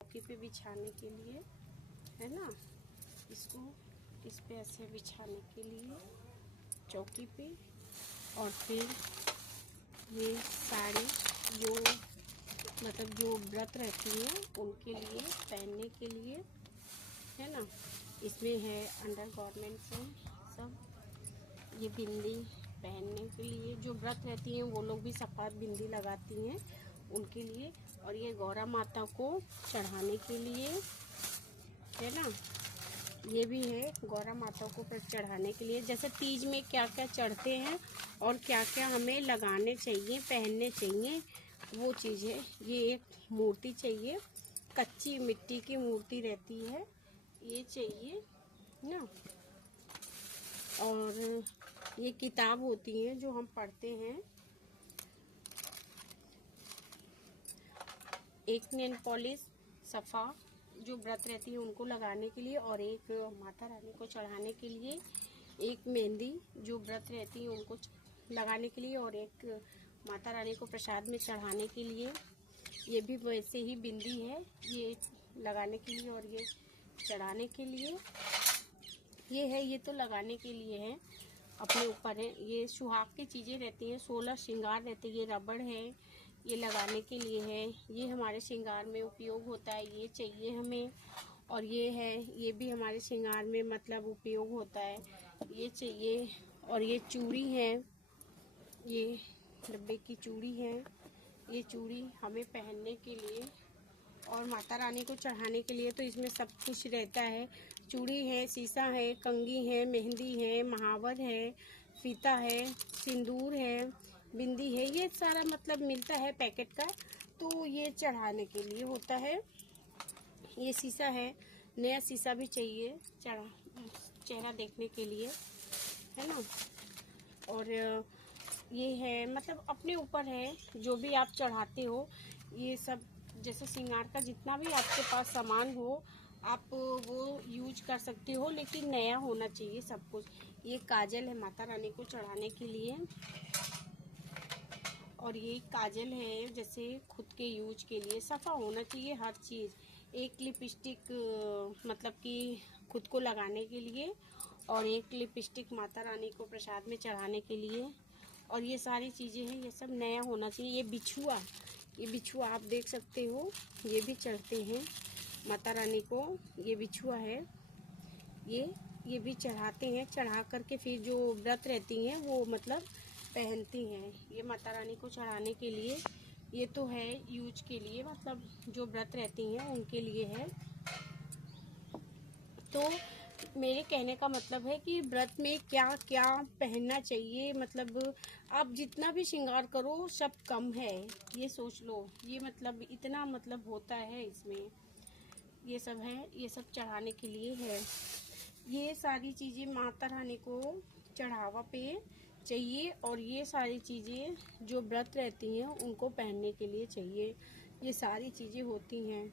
चौकी पे बिछाने के लिए, है ना। इसको इस पे ऐसे बिछाने के लिए चौकी पे। और फिर ये साड़ी जो मतलब जो व्रत रहती है उनके लिए पहनने के लिए, है ना। इसमें है अंडर गारमेंट्स हैं सब। ये बिंदी पहनने के लिए जो व्रत रहती हैं वो लोग भी सफ़ेद बिंदी लगाती हैं उनके लिए। और ये गौरा माता को चढ़ाने के लिए, है ना। ये भी है गौरा माता को चढ़ाने के लिए। जैसे तीज में क्या क्या चढ़ते हैं और क्या क्या हमें लगाने चाहिए, पहनने चाहिए, वो चीज़ है। ये एक मूर्ति चाहिए, कच्ची मिट्टी की मूर्ति रहती है, ये चाहिए ना। और ये किताब होती है जो हम पढ़ते हैं। एक नेल पॉलिश सफ़ा जो व्रत रहती है उनको लगाने के लिए, और एक माता रानी को चढ़ाने के लिए। एक मेहंदी जो व्रत रहती है उनको लगाने के लिए, और एक माता रानी को प्रसाद में चढ़ाने के लिए। ये भी वैसे ही बिंदी है, ये लगाने के लिए और ये चढ़ाने के लिए। ये है, ये तो लगाने के लिए है, अपने ऊपर है। ये सुहाग की चीज़ें रहती हैं, 16 श्रृंगार रहते हैं। ये रबड़ है, ये लगाने के लिए है, ये हमारे श्रृंगार में उपयोग होता है, ये चाहिए हमें। और ये है, ये भी हमारे श्रृंगार में मतलब उपयोग होता है, ये चाहिए। और ये चूड़ी है, ये डब्बे की चूड़ी है, ये चूड़ी हमें पहनने के लिए और माता रानी को चढ़ाने के लिए। तो इसमें सब कुछ रहता है, चूड़ी है, शीशा है, कंघी है, मेहंदी है, महावर है, फीता है, सिंदूर है, बिंदी है, ये सारा मतलब मिलता है पैकेट का। तो ये चढ़ाने के लिए होता है। ये शीशा है, नया शीशा भी चाहिए चेहरा देखने के लिए, है ना। और ये है, मतलब अपने ऊपर है जो भी आप चढ़ाते हो। ये सब जैसे श्रृंगार का जितना भी आपके पास सामान हो आप वो यूज कर सकते हो, लेकिन नया होना चाहिए सब कुछ। ये काजल है माता रानी को चढ़ाने के लिए, और ये काजल है जैसे खुद के यूज के लिए, सफ़ा होना चाहिए हर चीज़। एक लिपस्टिक मतलब कि खुद को लगाने के लिए, और एक लिपस्टिक माता रानी को प्रसाद में चढ़ाने के लिए। और ये सारी चीज़ें हैं, ये सब नया होना चाहिए। ये बिछुआ, ये बिछुआ आप देख सकते हो, ये भी चढ़ते हैं माता रानी को। ये बिछुआ है, ये भी चढ़ाते हैं, चढ़ा करके फिर जो व्रत रहती हैं वो मतलब पहनती हैं। ये माता रानी को चढ़ाने के लिए, ये तो है यूज के लिए, मतलब जो व्रत रहती हैं उनके लिए है। तो मेरे कहने का मतलब है कि व्रत में क्या क्या पहनना चाहिए, मतलब आप जितना भी श्रृंगार करो सब कम है, ये सोच लो। ये मतलब इतना मतलब होता है इसमें, ये सब है, ये सब चढ़ाने के लिए है। ये सारी चीज़ें माता रानी को चढ़ावा पे चाहिए, और ये सारी चीज़ें जो व्रत रहती हैं उनको पहनने के लिए चाहिए। ये सारी चीज़ें होती हैं।